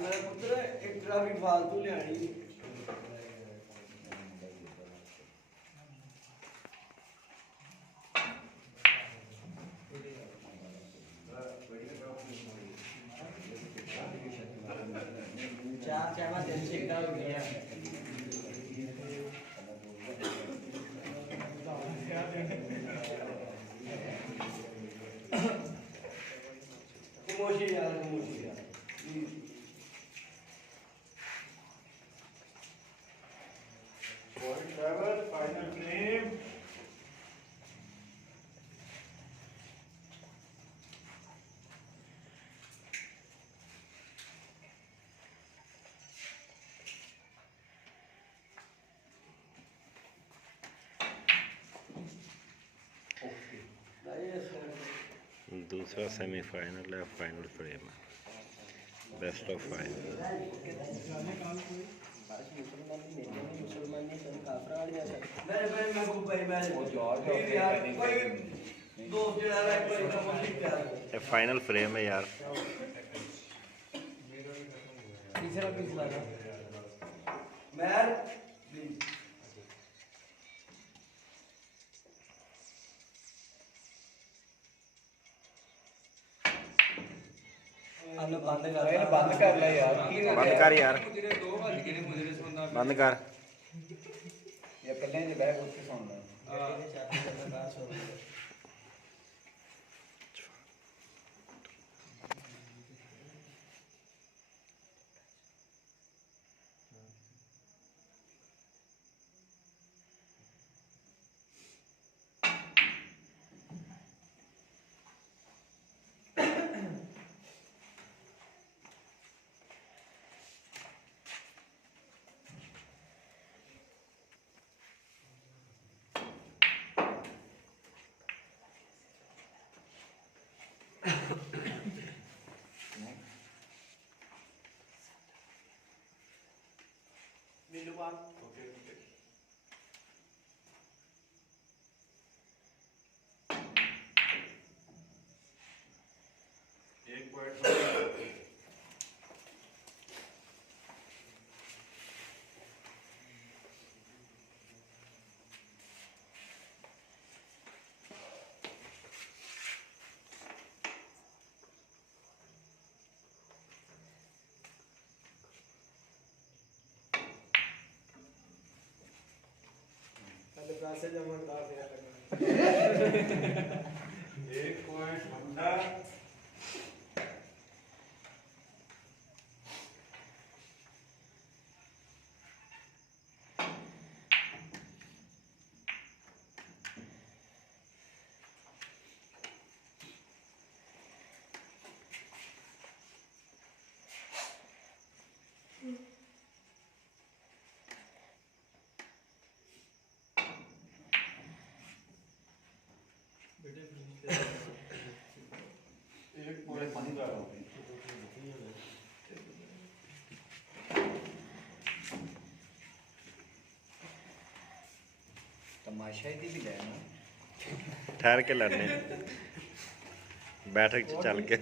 मेरा पुत्र एक ट्रॉफी फालतू लियानी चार दिन से हो गया खामोशी यार फाइनल फ्रेम दूसरा सेमीफाइनल है, फाइनल फ्रेम है, बेस्ट ऑफ 5। फाइनल फ्रेम है यार। बंद कर ले यार बंद कर यार बंद कर ये पहले जे बैग उसके सुनना पैसे जमा एक पॉइंट ठंडा तमाशा ही भी लेना ठहर के लड़ने बैठक चल के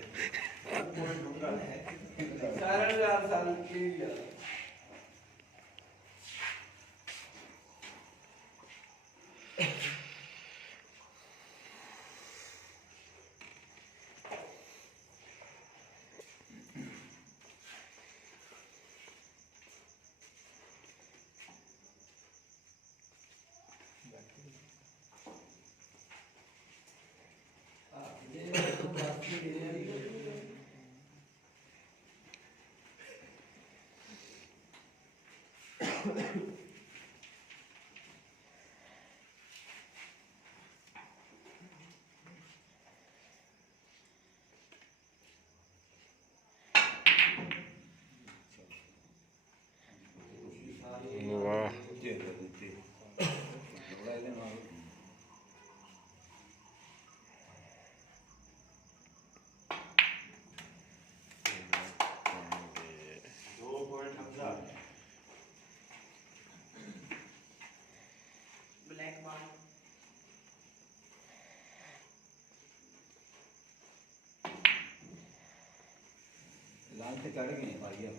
ਉੱਥੇ ਚੜ ਗਏ ਭਾਈ ਆ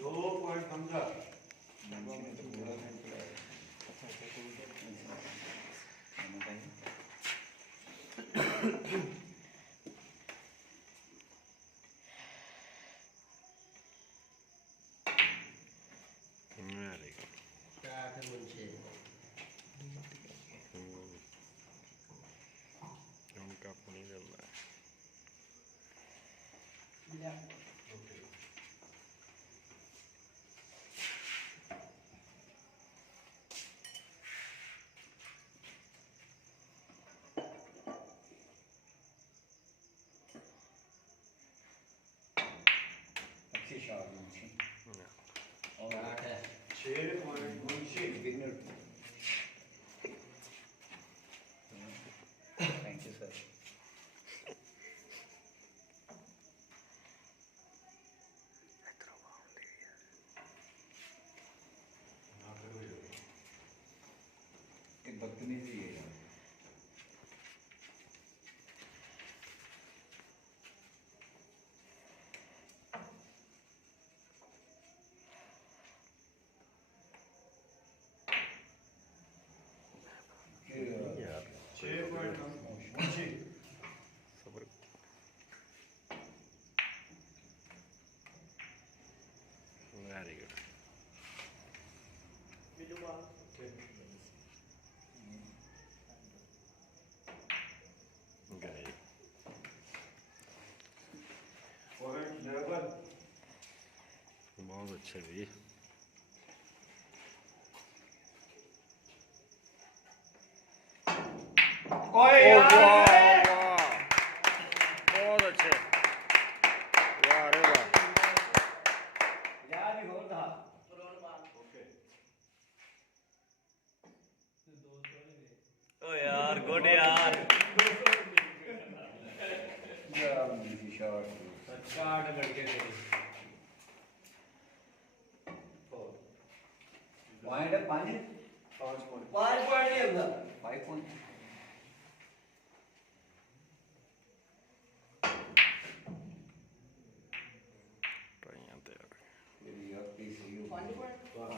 2 पॉइंट समझा ਨੰਬਰ ਨੇ ਤਾਂ ਪੂਰਾ ਨਹੀਂ ਚੜਾਇਆ Very good. उनका अपनी गंदा है। अच्छी शॉट मुझे और 6 point Munshi beginner thank you sir ये बदतमीजी है यार यार 6 पॉइंट मुंशी सबर वेरी गुड गए पॉइंट लेवल बहुत अच्छे भी ओए यार बहुत अच्छे वाह रे वाह यार भी होता ओके ओ यार गुड यार यार मुझे शॉट अच्छा लड़के थे पॉइंट है 5 5 पॉइंट 5 पॉइंट नहीं होगा 5 पॉइंट ट्राइयां तैयार यार प्लीज यू 5 पॉइंट 5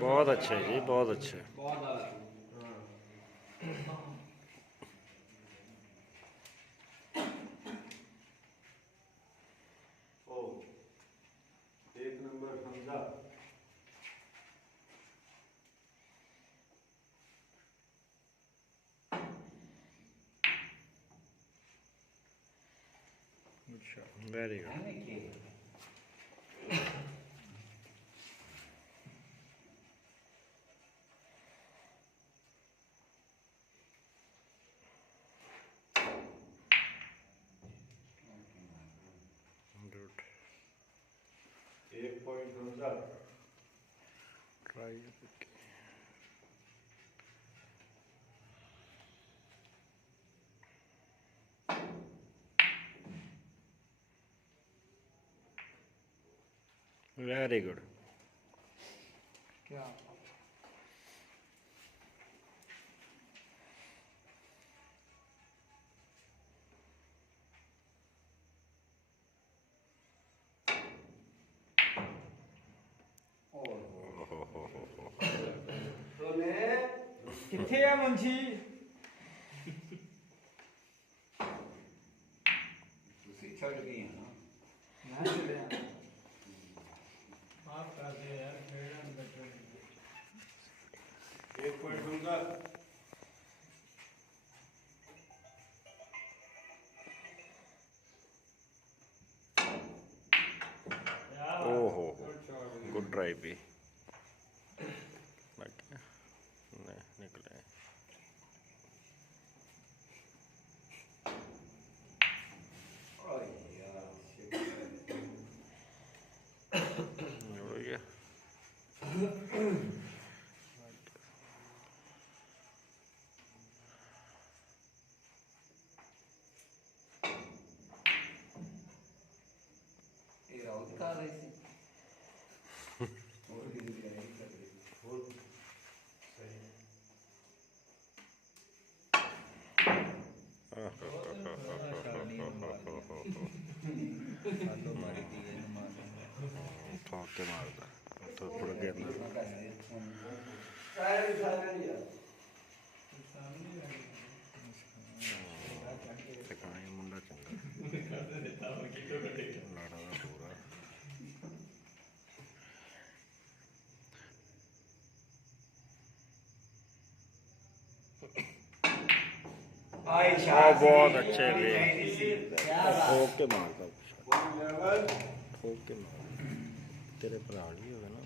बहुत अच्छे जी बहुत अच्छे बहुत ज्यादा ओ 1 नंबर समझा वेरी गुड मैंने किए गुड 1 पॉइंट समझा ट्राई वेरी गुड क्या किथे है मुंशी ਤੁਸੀਂ ਛੱਡ ਗਏ ਨਾ मैं चले आप कर दे यार खेलना बेटर 1 पॉइंट समझा ओहो गुड ड्राइव भी लग गया नहीं निकले ओए यार जुड़ गया बता रही थी ਹੋਰ ਕਿਸੇ ਦੀ ਨਹੀਂ ਸਕਦੇ ਹੋਰ ਸਹੀ ਆਲੋ ਮਾਰੀ ਦੀ ਇਹਨੂੰ ਮਾਰ ਠੋਕ ਕੇ ਮਾਰਦਾ तो पड़ गया अंदर। ਮੈਂ ਕਰ ਦੇ ਹੁਣ ਸਾਇਰ ਸਾਇਰ ਯਾਰ ठिकाना ही मुंडा चंगा लाड़ा दा पूरा ਆਈ बहुत अच्छे भी क्या ठोक के मारता वन लेवल ठोक के मार तेरे भरा भी होगा ना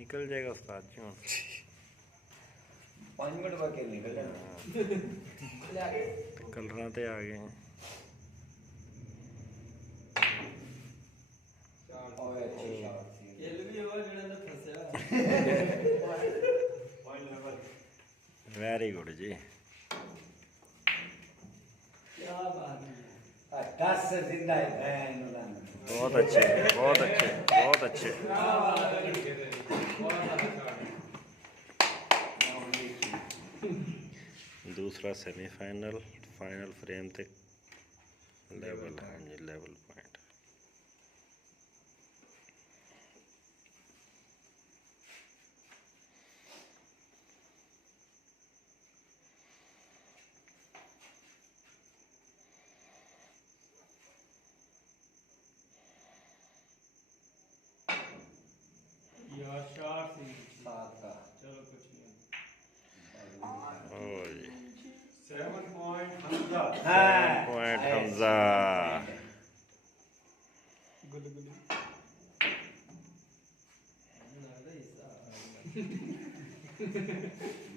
निकल जाएगा उस्ताद जी हम 5 ਮਿੰਟ ਬਾਅਦ ਨਿਕਲ ਜਾਣਾ कलर ते आ गए हैं ਓਏ ਅੱਛੀ ਸ਼ਾਟ ਸੀ खेल भी हुआ जेड़ा तो फंसया वन लेवल वेरी गुड जी क्या बात है ਆ 10 ਜ਼ਿੰਦਾ ਹੈ ਬੈਨ ਉਹਨਾਂ ਨੂੰ बहुत अच्छे बहुत अच्छे बहुत अच्छे क्या बात है लड़के तेरी बहुत अच्छा दूसरा सेमीफाइनल फाइनल फ्रेम ते लेवल हाँ जी लेवल पॉइंट यार शॉट सी सात का चलो कुछ नहीं ओ जी 7 पॉइंट हमजा पॉइंट हमजा गुलगुली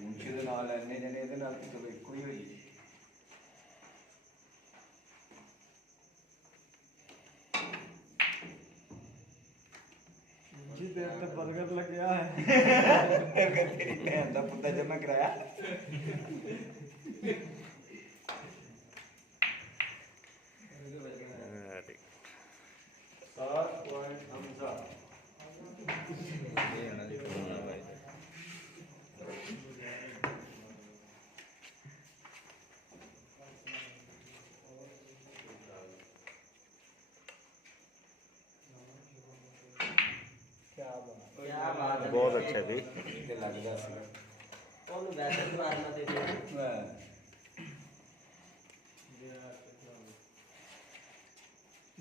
ਮੁੰਸ਼ੀ ਦੇ ਨਾਲ ਇੰਨੇ ਜਣੇ ਇਹਦੇ ਨਾਲ ਤਾਂ ਚਲੋ ਇੱਕੋ ਹੀ ਹੋਈ जी तेरे तो बर्गर लग गया है ਤੇਰੀ ਭੈਣ ਦਾ ਪੁੱਤਾ ਜਮਾ ਕਰਾਇਆ वेरी 7 पॉइंट हमजा क्या बात क्या बात है बहुत अच्छे जी ਤੇ ਲੱਗਦਾ ਸੀ ਉਹਨੂੰ ਵੈਸੇ ਹੀ ਮਾਰਨਾ ਤੇ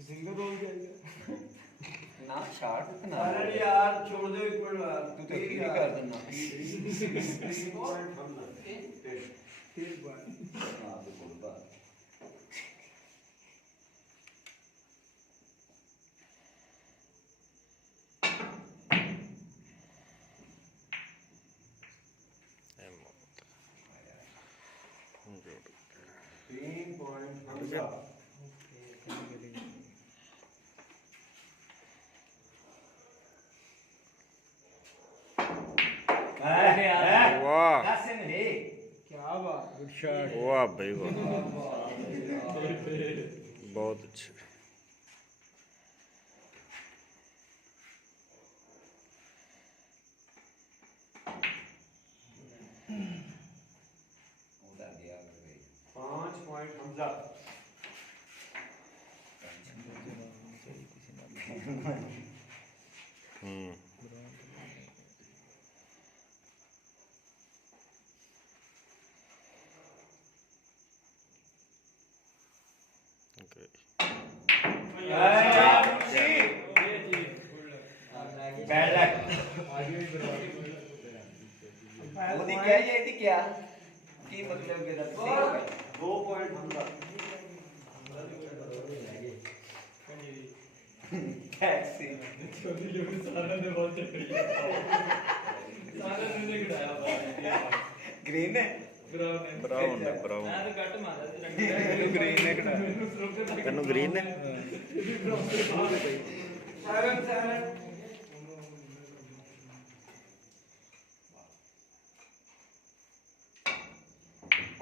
सिंगल रोल जाएगा ਨਾ ਸ਼ਾਟ ਨਾ अरे यार छोड़ दो एक मिनट यार ਤੂੰ ਤਾਂ ਕੀ ਕਰ ਦਿੰਦਾ 3 पॉइंट हमजा फिर बार ਹਾਂ ਤੇ ਬੋਲਦਾ गुड 3 पॉइंट हमजा वाह ਦੱਸ ਨਹੀਂ क्या बात गुड शॉट वाह भाई वाह बहुत अच्छे ਉਹਦਾ ਗਿਆ ਗਈ 5 point Hamza Okay. Bad luck ਉਹਦੀ ਕਿਹਾ ਜੀ ਇਹਦੀ ਕਿਹਾ ਕੀ ਮਤਲਬ ਇਹਦਾ 2 पॉइंट हमजा ਟੈਕਸੀ ਗ੍ਰੀਨ ਹੈ ब्राउन है ब्राउन ਗ੍ਰੀਨ ਨੇ ਕਿਹੜਾ तेनू ग्रीन है 7 7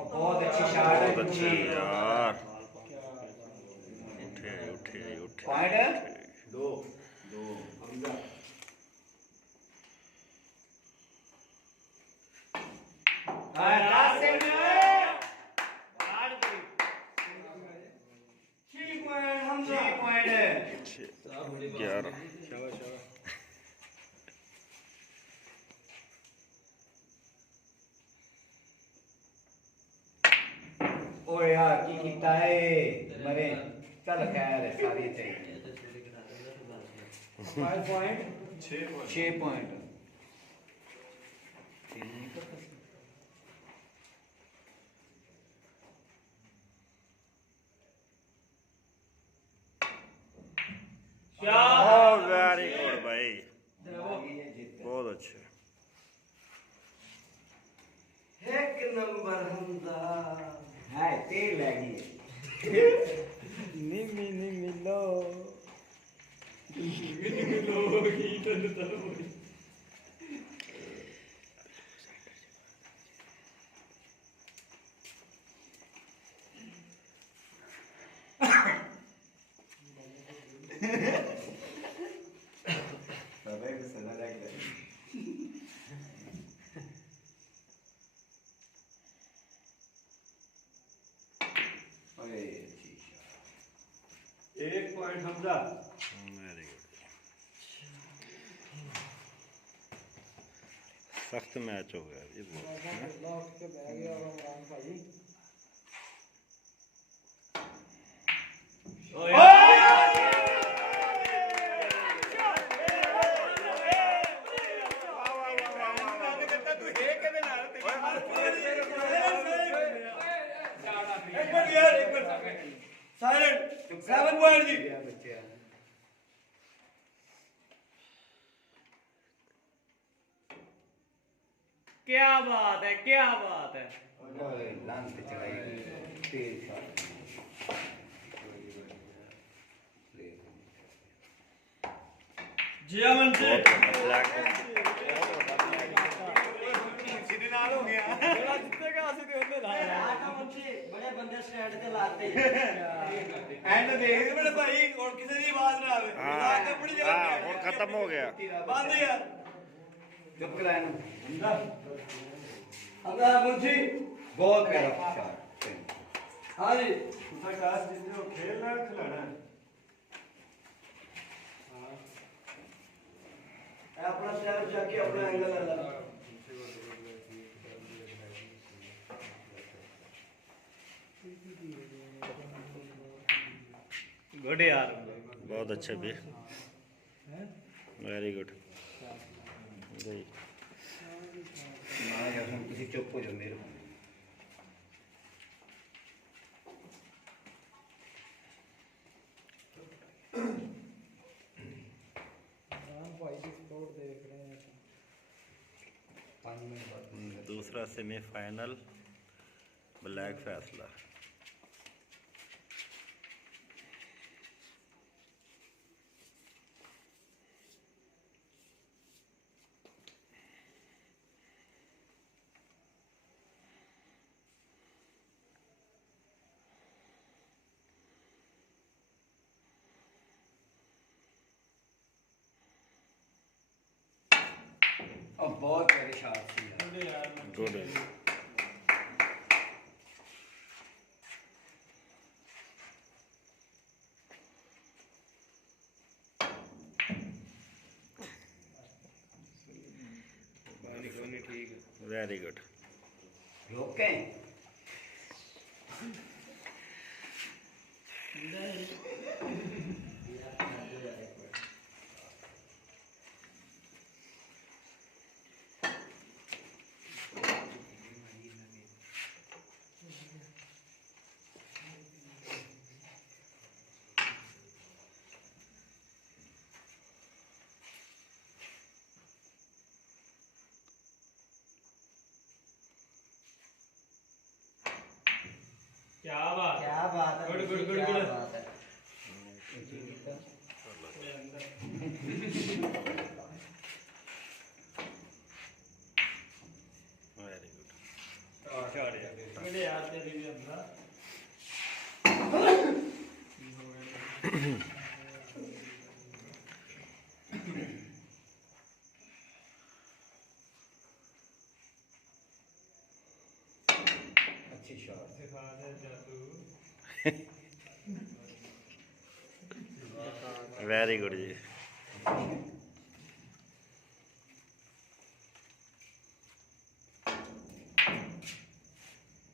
बहुत अच्छी शॉट बहुत अच्छी है यार। क्या बात उठे उठे उठे पॉइंट है? दो दो Hamza last second Hamza 3 point है 11। ओ यार की कीता है मरे चल खैर है सारी चाहिए 5 पॉइंट 6 पॉइंट वेरी गुड भाई, बहुत अच्छे। एक नंबर हमजा हाय तेल लगी निमी निमी लो सबे को सदा लग गई ओए अच्छी shot 1 point Hamza very good. सख्त मैच हो गया ये बहुत, है ना? लॉक के बैग गया और इमरान भाई क्या बात है, क्या बात है। ओए लांग पे चढ़ाई तेज शॉट जी अमन जी बहुत बड़ा ब्लैक बड़ा जितेगा आसे ते ओने ला आटा मुझे बड़े बंदे स्टैंड ते लाते एंड देख बड़े भाई और किसी की आवाज ना आवे हाँ और खत्म हो गया। बंद यार चुप करा इन्हें हमजा मुझे बहुत प्यारा शॉट हाँ जी दूसरा क्लास जिसने वो खेलना है खिलाना है अपना स्टैंड जाके अपना एंगल लगा गुड यार। बहुत अच्छा भी, वेरी गुड। ना यार हम किसी चुप हो जाओ मेरे इमरान भाई की स्कोर देख रहे हैं 5 मिनट बाद दूसरा सेमीफाइनल ब्लैक फैसला। अब बहुत प्यारे शॉट थी यार गुड। Very good. रोके क्या बात है। क्या बात है गुड, गुड, गुड, क्या गुड। बात है वेरी गुड। शॉट यार। ਦੇ ਯਾਰ ਤੇਰੀ ਵੀ ਅੰਦਰ अच्छी शॉट ਸਿਖਾ ਦੇ ਜਾਦੂ ਵੈਰੀ ਗੁੱਡ ਜੀ।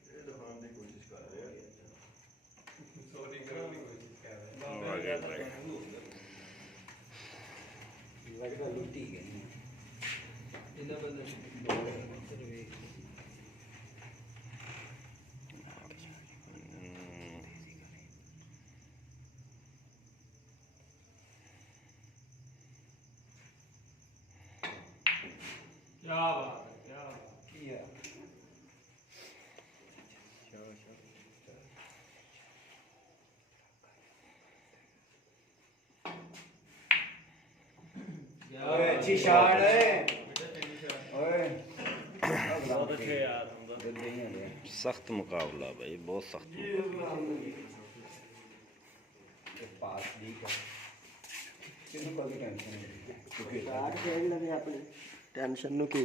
ਇਹ ਦਿਖਾਉਣ ਦੀ ਕੋਸ਼ਿਸ਼ ਕਰ ਰਿਹਾ ਸੋਰੀ ਕਰਨ ਦੀ ਕੋਸ਼ਿਸ਼ ਕਰ ਰਿਹਾ ਵਾਹ ਜੀ ਵਾਹ। लगता लुटी गई ਇਹਨਾਂ ਬੰਦੇ ਕੀ ਬਾਤ ਹੈ ਕੀ ਬਾਤ किया ओए अच्छी शॉट है ओए ਬਹੁਤ ਅੱਛੇ ਯਾਰ ਹਮਜ਼ਾ दे नहीं है सख्त मुकाबला भाई, बहुत सख्त। ये पास दी का किसी को भी टेंशन नहीं क्योंकि ਸ਼ਾਟ ਖੇਡ ਲਵੇ ਆਪਣੀ ਟੈਨਸ਼ਨ ਨੂੰ ਕੀ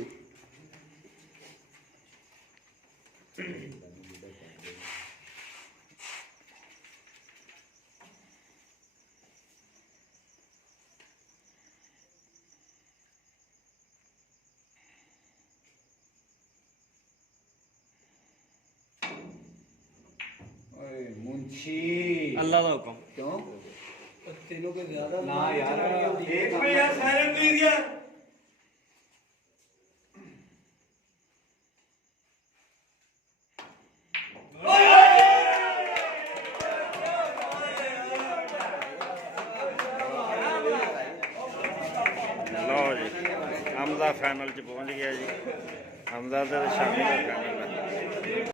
ओए मुंशी ਅੱਲਾ ਦਾ ਹੁਕਮ। क्यों ਤੈਨੂੰ ਕੋਈ ਜ਼ਿਆਦਾ ना यार एक ਓਏ ਯਾਰ ਸਾਇਰਨ ਪਲੀਜ਼ ਯਾਰ ਲਓ ਜੀ ਹਮਜ਼ਾ ਫਾਈਨਲ 'ਚ ਪਹੁੰਚ ਗਿਆ ਜੀ। ਹਮਜ਼ਾ ਤੇ ਸ਼ਾਮੀ ਦਾ ਫਾਈਨਲ ਹੈ।